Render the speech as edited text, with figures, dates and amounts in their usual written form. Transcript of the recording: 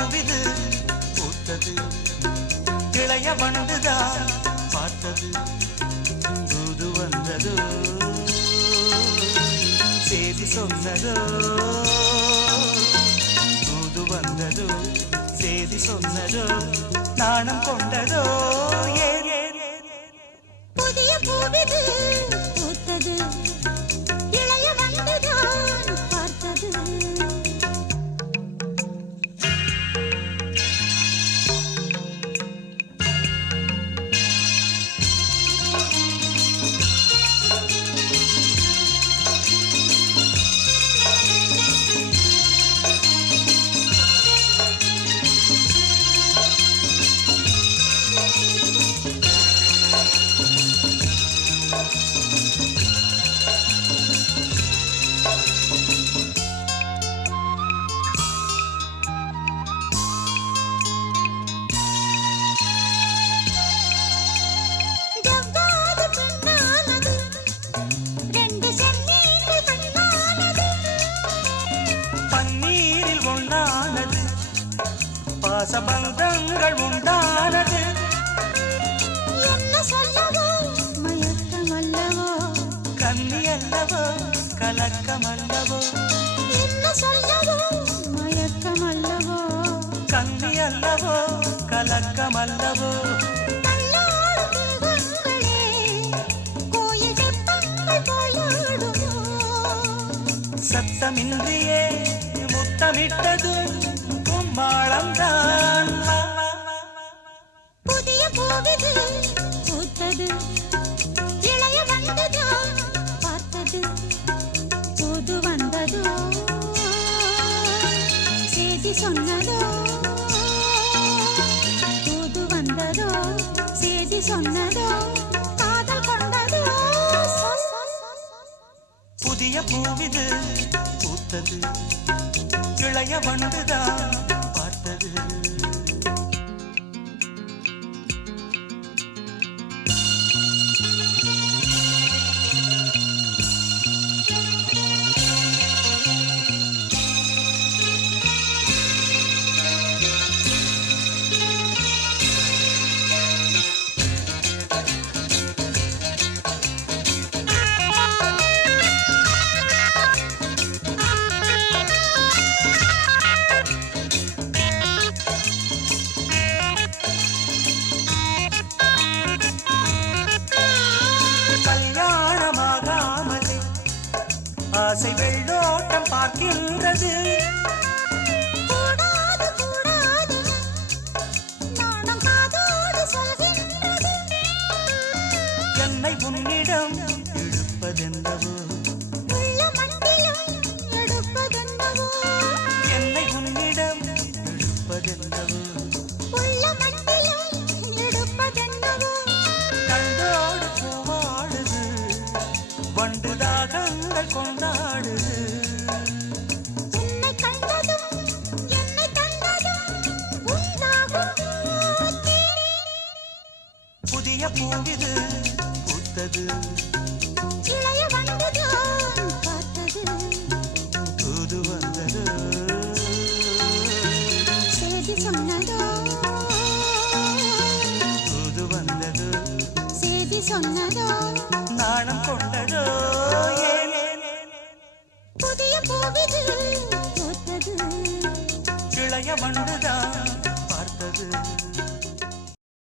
பூவிது பூத்தது இளைய வண்டுதான் பார்த்தது தூது வந்ததோ சேதி சொன்னதோ தூது வந்ததோ சேதி சொன்னதோ நாணம் கொண்டதோ புதிய பூவிது பூத்தது இளைய வண்டுதான் பார்த்தது பாசபந்தங்கள் உண்டானது என்ன சொல்லவோ மயக்கம் அல்லவோ கண்ணி அல்லவோ கலக்கம் அல்லவோ என்ன சொல்லவோ மயக்கம் அல்லவோ கண்ணி அல்லவோ கலக்கம் அல்லவோ சத்தமின்றியே முத்தமிட்டது மாளம்தான் புதிய பூவிது பூத்தது இளைய வண்டுதான் பார்த்தது புது வந்ததோ சேதி சொன்னதோ புது வந்ததோ சேதி சொன்னதோ காதல் கொண்டதோ புதிய பூவிது பூத்தது இளைய வண்டுதான் பார்த்தது ஆசை வெள்ளோட்டம் பார்க்கின்றது கூடாது கூடாது நானும் காதோடு சொல்கின்றது என்னை உன்னிடம் இழுப்பதென்னவோ உள்ள மண்டிலும் எடுப்பதென்னவோ என்னை உன்னிடம் இழுப்பதென்னவோ உள்ள மண்டிலும் எடுப்பதென்னவோ கண்டோடு பூவாடுது வண்டு தாகங்கள் கொண்டாடுது உன்னை கண்டதும் என்னை கண்டதும் உண்டாகும் புதிய பூவிது பூத்தது இளைய வண்டுதான் பார்த்தது புது வந்தது சேதி சொன்னதோ புது வந்தது சேதி சொன்னதோ நாணம் கொண்டதோ புதிய பூவிது பூத்தது இளைய வண்டுதான் பார்த்தது